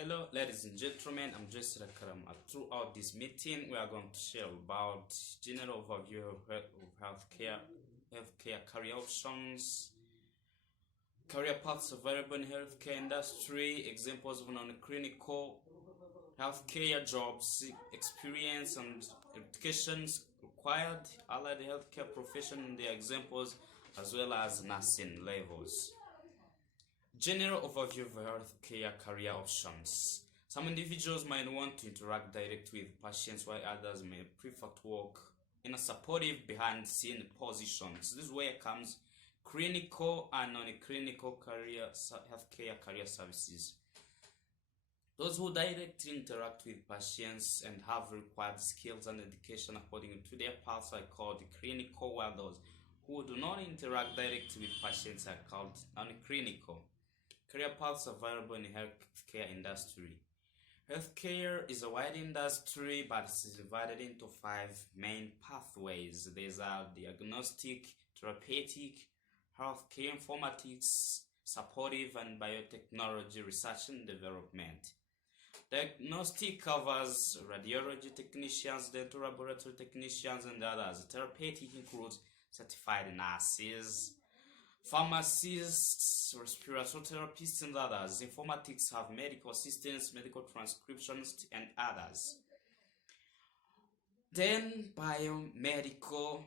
Hello, ladies and gentlemen. I'm Joyce IRAKARAMA. Throughout this meeting, we are going to share about general overview of healthcare career options, career paths available in healthcare industry, examples of non-clinical healthcare jobs, experience and educations required, allied healthcare profession and their examples, as well as nursing levels. General overview of healthcare career options. Some individuals might want to interact directly with patients, while others may prefer to work in a supportive behind-the-scene positions. This is where comes clinical and non-clinical healthcare career services. Those who directly interact with patients and have required skills and education according to their paths are called clinical, while those who do not interact directly with patients are called non-clinical. Career paths available in the healthcare industry. Healthcare is a wide industry, but it is divided into 5 main pathways. These are diagnostic, therapeutic, healthcare informatics, supportive, and biotechnology research and development. Diagnostic covers radiology technicians, dental laboratory technicians, and others. Therapeutic includes certified nurses, pharmacists, respiratory therapists, and others. Informatics have medical assistants, medical transcriptionists, and others. Then biomedical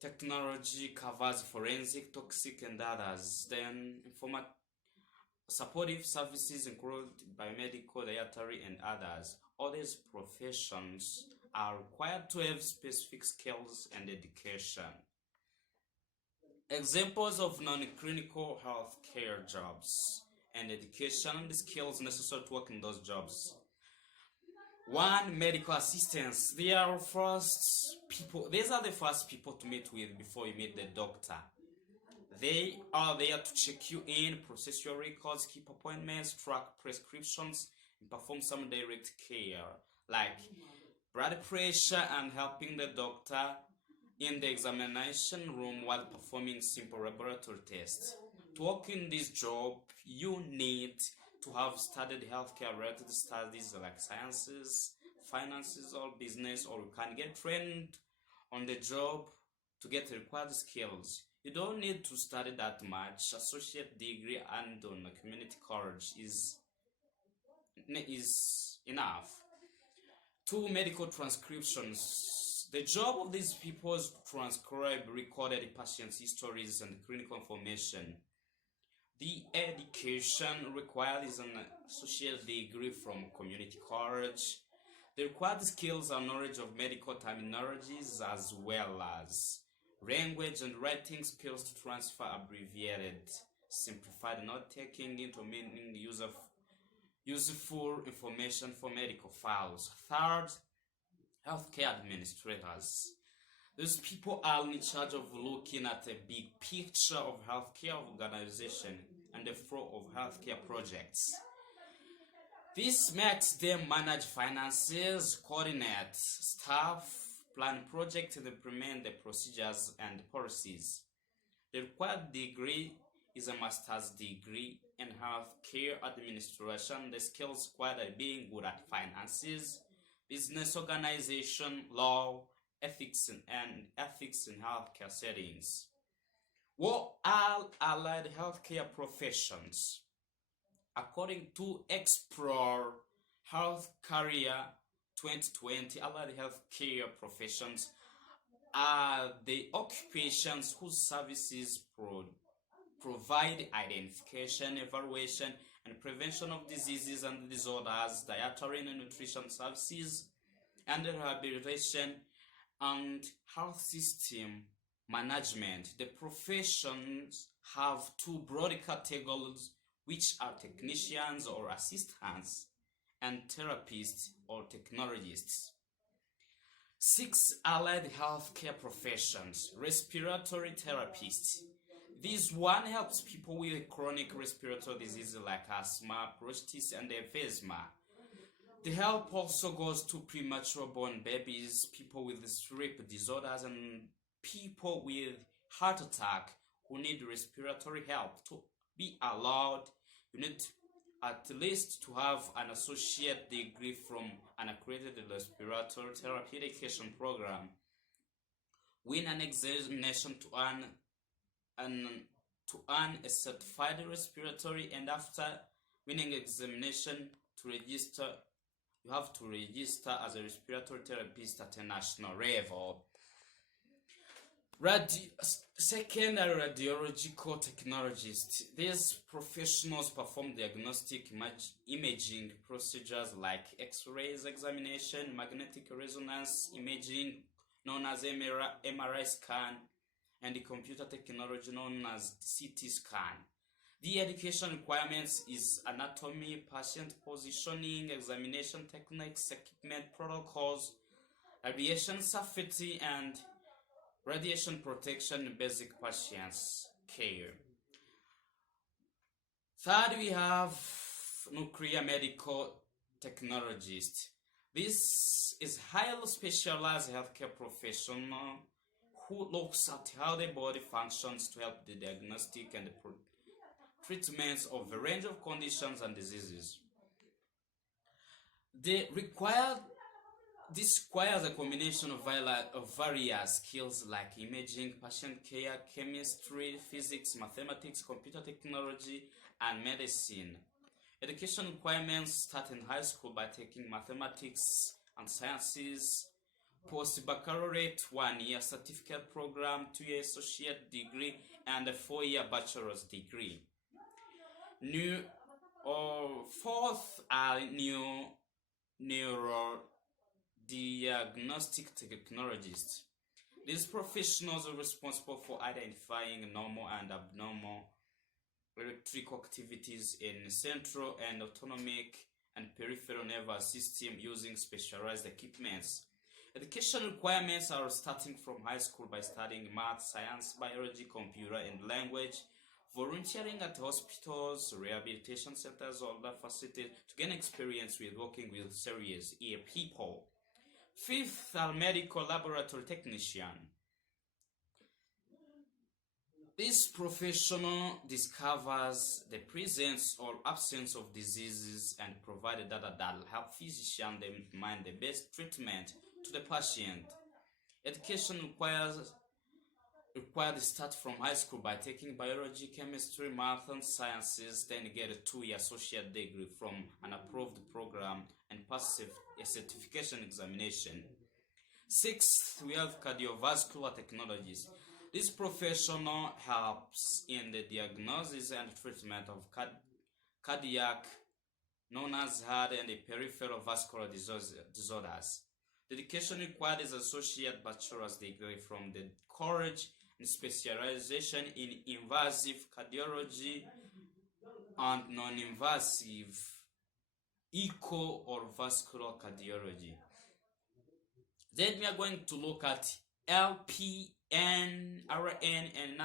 technology covers forensic, toxic, and others. Then supportive services include biomedical, dietary, and others. All these professions are required to have specific skills and education. Examples of non-clinical healthcare jobs and education and the skills necessary to work in those jobs. 1. Medical assistants. These are the first people to meet with before you meet the doctor. They are there to check you in, process your records, keep appointments, track prescriptions, and perform some direct care, like blood pressure and helping the doctor in the examination room while performing simple laboratory tests. To work in this job, you need to have studied healthcare related studies like sciences, finances, or business, or you can get trained on the job to get the required skills. You don't need to study that much. Associate degree and on a community college is enough. 2. Medical transcriptions. The job of these people is to transcribe recorded patients' histories and clinical information. The education required is an associate degree from community college. The required skills are knowledge of medical terminologies as well as language and writing skills to transfer abbreviated, simplified note-taking into meaning useful information for medical files. 3. Healthcare administrators. These people are in charge of looking at a big picture of healthcare organization and the flow of healthcare projects. This makes them manage finances, coordinate staff, plan projects, and implement the procedures and policies. The required degree is a master's degree in healthcare administration. The skills required are being good at finances, business organization, law, ethics in healthcare settings. What are allied healthcare professions? According to Explore Health Career 2020, allied healthcare professions are the occupations whose services provide identification, evaluation, and prevention of diseases and disorders, dietary and nutrition services, and rehabilitation and health system management. The professions have 2 broad categories, which are technicians or assistants and therapists or technologists. 6. Allied healthcare professions. Respiratory therapists. This one helps people with chronic respiratory diseases like asthma, bronchitis, and emphysema. The help also goes to premature born babies, people with sleep disorders, and people with heart attack who need respiratory help. To be allowed, you need at least to have an associate degree from an accredited respiratory therapy education program, win an examination to earn a certified respiratory, and after winning examination to register, you have to register as a respiratory therapist at a national level. Secondary radiological technologists. These professionals perform diagnostic imaging procedures like X-rays examination, magnetic resonance imaging known as MRI scan, and the computer technology known as CT scan. The education requirements is anatomy, patient positioning, examination techniques, equipment protocols, radiation safety, and radiation protection in basic patients care. Third, we have nuclear medical technologist. This is highly specialized healthcare professional who looks at how the body functions to help the diagnostic and the treatments of a range of conditions and diseases. This requires a combination of various skills like imaging, patient care, chemistry, physics, mathematics, computer technology, and medicine. Education requirements start in high school by taking mathematics and sciences, post-baccalaureate 1-year certificate program, 2-year associate degree, and a 4-year bachelor's degree. Fourth are diagnostic technologists. These professionals are responsible for identifying normal and abnormal electrical activities in central and autonomic and peripheral nervous system using specialized equipments. Education requirements are starting from high school by studying math, science, biology, computer, and language, volunteering at hospitals, rehabilitation centers, or other facilities to gain experience with working with serious ill people. Fifth are medical laboratory technician. This professional discovers the presence or absence of diseases and provides data that will help physicians determine the best treatment to the patient. Education required to start from high school by taking biology, chemistry, math, and sciences, then get a 2-year associate degree from an approved program and pass a certification examination. Sixth, we have cardiovascular technologies. This professional helps in the diagnosis and treatment of cardiac, known as heart and peripheral vascular disorders. The education required is associate bachelor's degree from the college and specialization in invasive cardiology and non-invasive echo or vascular cardiology. Then we are going to look at LPN, RN, and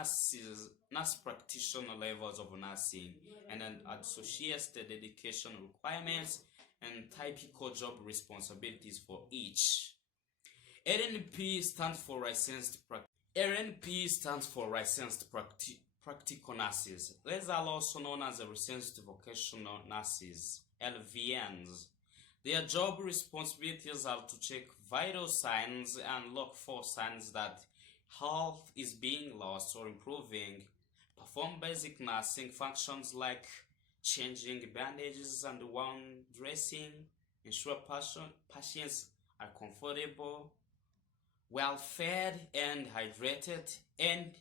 nurse practitioner levels of nursing, and then associated education requirements and typical job responsibilities for each. LNP stands for licensed practical nurses. These are also known as licensed vocational nurses, LVNs. Their job responsibilities are to check vital signs and look for signs that health is being lost or improving, perform basic nursing functions like changing bandages and wound dressing, ensure patients are comfortable, well fed and hydrated, and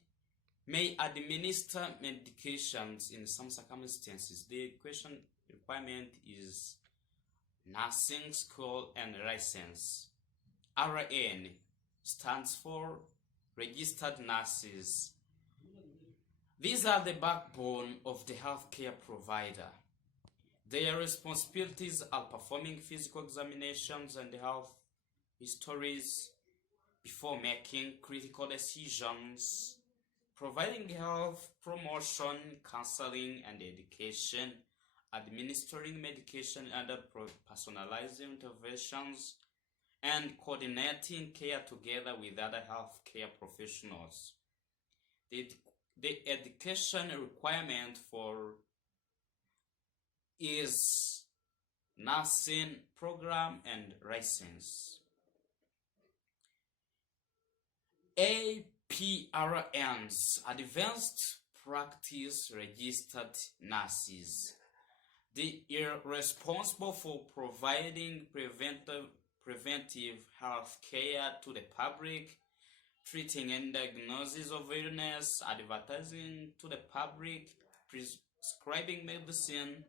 may administer medications in some circumstances. The requirement is nursing school and license. RN stands for registered nurses. These are the backbone of the healthcare provider. Their responsibilities are performing physical examinations and health histories before making critical decisions, providing health promotion, counseling, and education, administering medication and other personalized interventions, and coordinating care together with other healthcare professionals. The education requirement for is nursing program and license. APRNs, Advanced Practice Registered Nurses. They are responsible for providing preventive health care to the public, treating and diagnosis of illness, advertising to the public, prescribing medicine,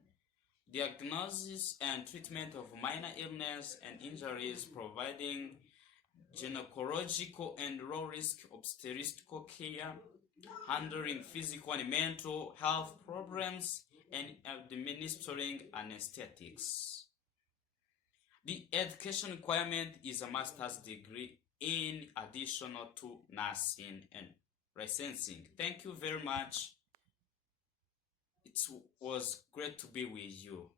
diagnosis and treatment of minor illness and injuries, providing gynecological and low-risk obstetrical care, handling physical and mental health problems, and administering anesthetics. The education requirement is a master's degree in addition to nursing and licensing. Thank you very much. It was great to be with you.